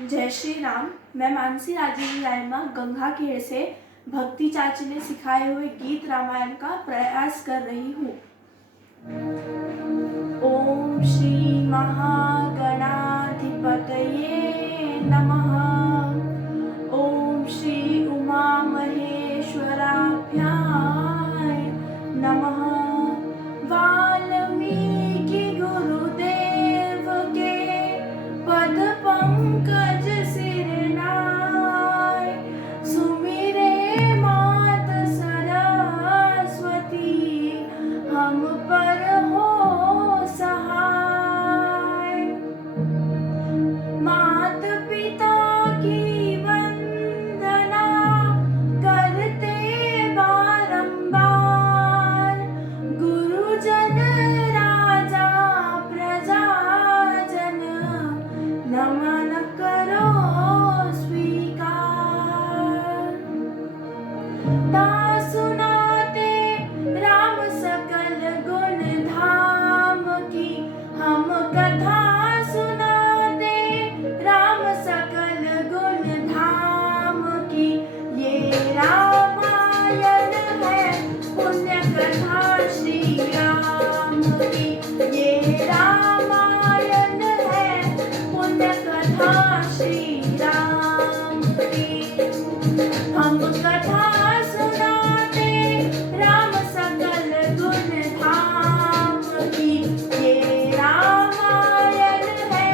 जय श्री राम। मैं मानसी राजेंद्र रायमा गंगाखेड़ से भक्ति चाची ने सिखाए हुए गीत रामायण का प्रयास कर रही हूँ। ओम श्री महागणाधिपतये नमः। ओम श्री उमा महेश्वराभ्याय नमः। वाल्मीकि गुरुदेव के पद पंकज सिरनाय, सुमिरे मात सरस्वती हम पर हो सहाय। मात पिता की वंदना करते बारंबार, गुरुजन राजा प्रजाजन नमन करो स्वीकार। सुनाते राम सकल गुण धाम की, हम कथा सुनाते राम सकल गुण धाम की। ये रामायण है पुण्य कथा श्री राम की। ये रामायण है पुण्य कथा श्री राम की। हम कथा सुनाते राम सकल गुण धाम की। ये रामायण है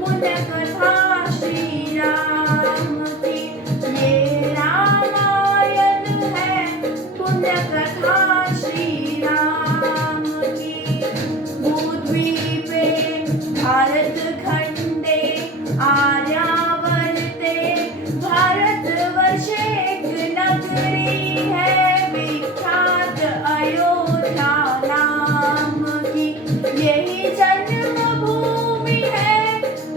पुण्य कथा श्री राम की। ये रामायण है पुण्य कथा श्री राम की। भूद्वीपे भारत खंडे आर्यावर्ते भारतवर्षे एक नगरी है विख्यात अयोध्या नाम की। यही जन्मभूमि है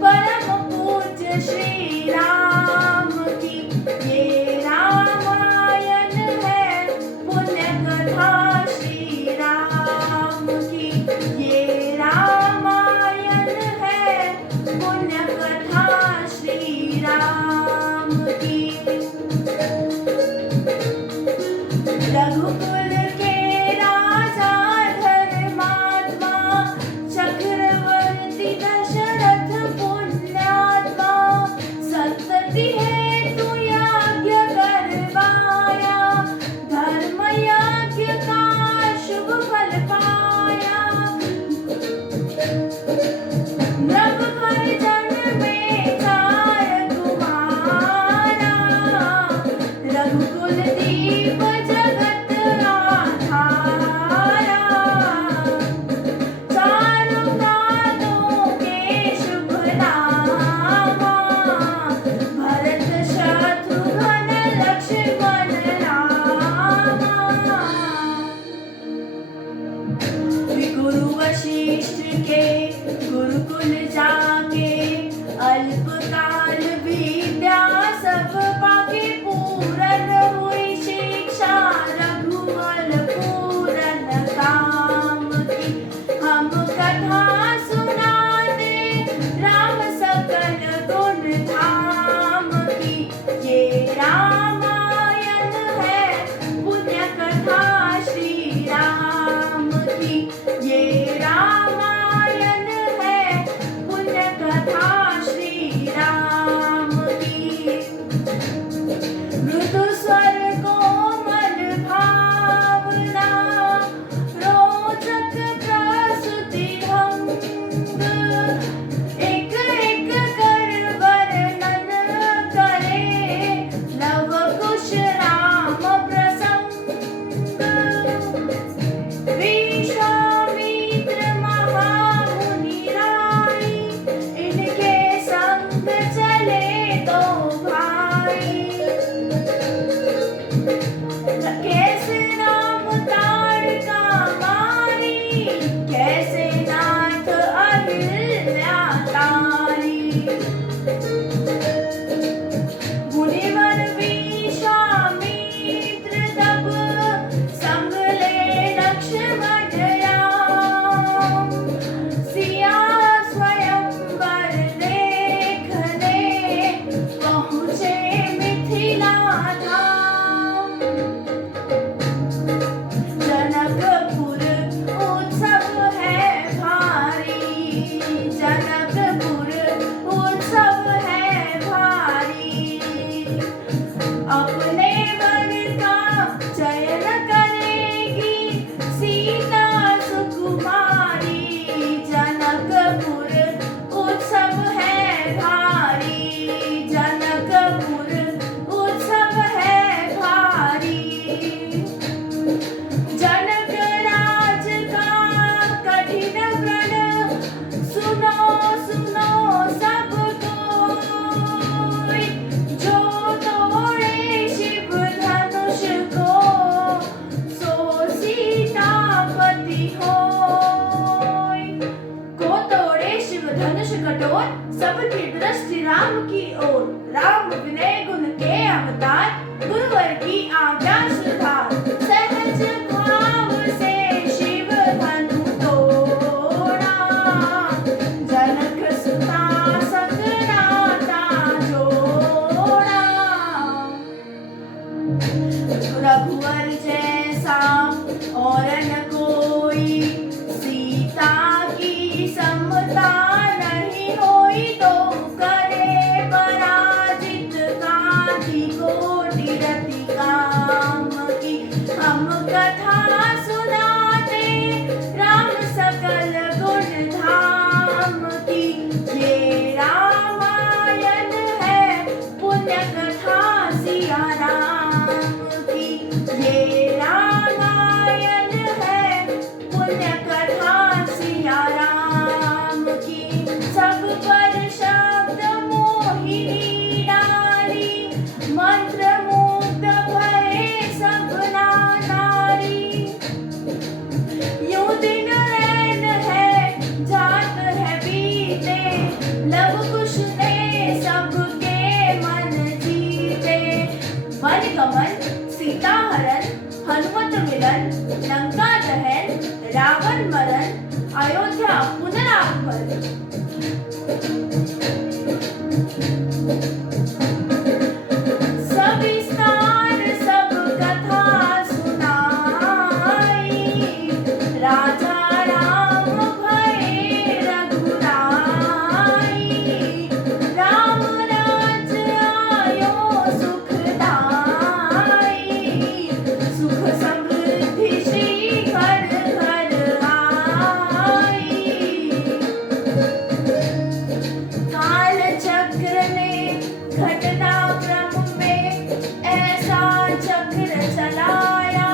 परम पूज्य श्री राम की। ये रामायण है पुण्य कथा श्री राम की। ये रामायण है पुण्य कथा श्री राम की। रघुकुल के राजा धर्मात्मा, चक्रवर्ती दशरथ पुण्यात्मा, संतति हेतु यज्ञ करवाया, धर्म यज्ञ का शुभ फल पाया। नभ भर जन में चार कुमारा, रघुकुल दीप जगत आधारा। चारों प्राणों के शुभ नामा, भरत शत्रुघ्न लक्ष्मण रामा। गुरु वशिष्ठ के गुरुकुल जाके, अल्पकाल विद्या सब पाके। पूरन हुई शिक्षा रघुवल पूरन काम की। हम कथा सुनाते राम सकल गुण धाम की। ये रामायण है पुण्य कथा श्री राम की। ये रामायण है पुण्य कथा श्री राम राम की ओर। राम विनय गुण के अवतार, गुरुवर की आज्ञा सुधार। सहज भाव से शिव धनु तोड़ा, जनक सुता संग नाता जोड़ा। रघुवर जैसा और न कोई, सीता की समता नहीं होई। तो करे पराजित कांति कोटि रति काम की। हम कथा सुनाते राम सकल गुण धाम की। ये रामायण है पुण्य कथा सिया राम की। ये रामायण है पुण्य कथा सिया राम की। सब पर शब्द मोहिनी डाली, मंत्र मुग्ध भये सब नारी। यूं दिन रैन है जात है बीते, लव कुश ने सबके मन जीते। वन गमन सीता हरण, हनुमत मिलन लंका दहन। रावण मरण अयोध्या पुनरागमन। सविस्तार सब कथा सुनाई, राजा राम भये रघुराई। राम राज्य आयो सुखदाई, सुख समृद्धि श्री घर घर आई। काल चक्र ने घटनाक्रम में ऐसा चक्र चलाया,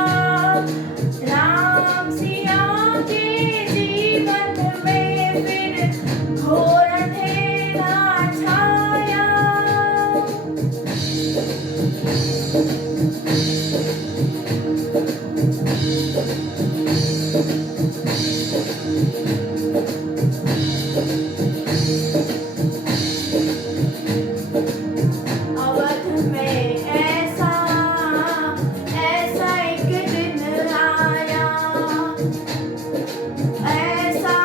राम सिया के जीवन में फिर घोर अंधेरा छाया। अवध में ऐसा एक दिन आया, ऐसा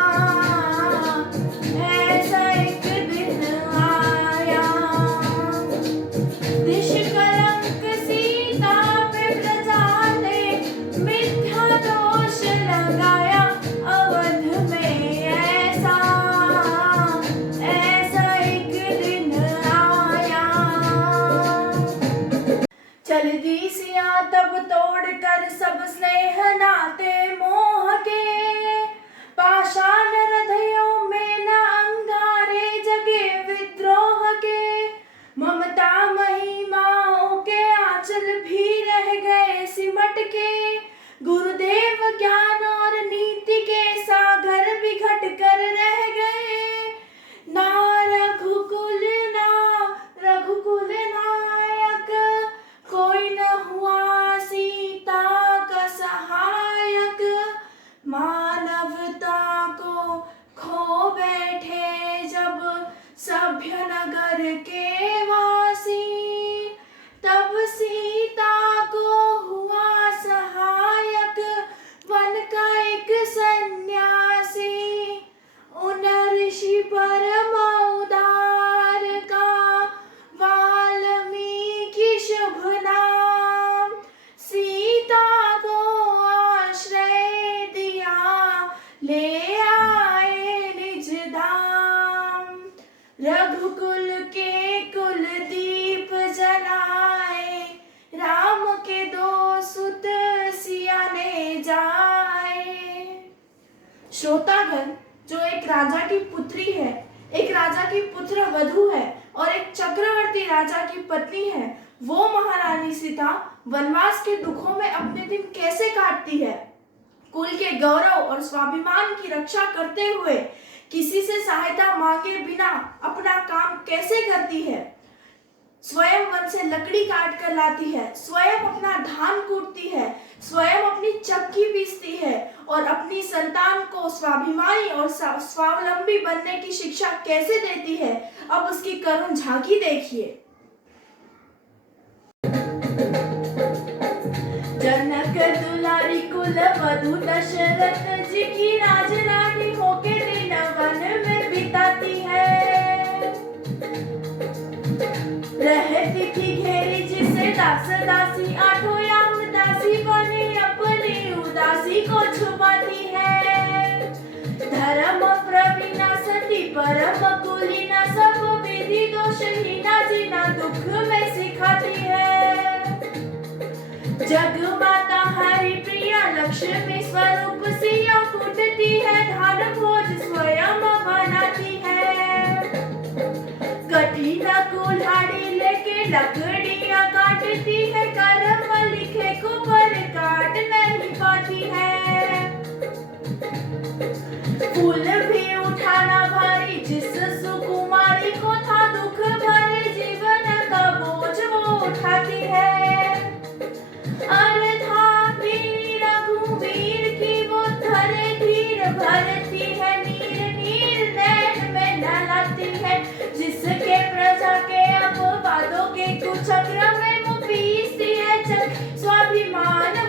एक दिन आया। निष्कलंक सीता पे प्रजा ने मिथ्या दोष लगाया। अवध में ऐसा एक दिन आया। चल दी सिया तब तोड़ कर सब स्नेह नाते मोह के। पाषाण हृदयों में न अंगारे जगे विद्रोह के। ममता महिमाओं के आंचल भी रह गए सिमट के। गुरुदेव ज्ञान और नीति के सागर भी घट कर रह गए। ना रघुकुल नायक कोई न हुआ सीता का सहायक। मानवता को खो बैठे जब सभ्य नगर के वासी, तब सीता को हुआ सहायक वन का एक सन्यासी। उन ऋषि परम उदार का वाल्मीकि शुभ नाम, सीता को आश्रय दिया ले आए निज धाम। रघुकुल के कुल दीप जलाए, राम के दो सुत सिया ने जाए। श्रोतागण, जो एक राजा की पुत्री है, एक राजा की पुत्र वधू है और एक चक्रवर्ती राजा की पत्नी है, वो महारानी सीता वनवास के दुखों में अपने दिन कैसे काटती है। कुल के गौरव और स्वाभिमान की रक्षा करते हुए किसी से सहायता मांगे बिना अपना काम कैसे करती है। स्वयं वन से लकड़ी काट कर लाती है, स्वयं अपना धान कूटती है, स्वयं अपनी चक्की पीसती है और अपनी संतान को स्वाभिमानी और स्वावलंबी बनने की शिक्षा कैसे देती है, अब उसकी करुण झांकी देखिए। जनक दुलारी कुल वधु दशरथ जी की राजरानी होके दिन वन में बिताती है। रहती थी घेरी जिसे दास दासी, आठों याम दासी बनी अपनी उदासी को छुपाती है। धर्म प्रवीणा सती परम कुलीना, सब विधि दोषहीना जीना दुख में सिखाती है। जग माता हरि प्रिया लक्ष्मी स्वरूप सिया, कूटती है धान भोज स्वयं बनाती है। कठिन कुल्हाड़ी लेके लकड़ियां काटती है, कर्म लिखे को पर काट नहीं पाती है। फूल भी उठाना भारी जिस सुकुमारी को था, दुख भरे जीवन का बोझ वो उठाती है। रघुवीर की वो धरे धीर भरती है, नीर नीर नैन में नहलाती है। जिसके प्रजा के अपवादों के कुचक्र में वो पीसती है, स्वाभिमान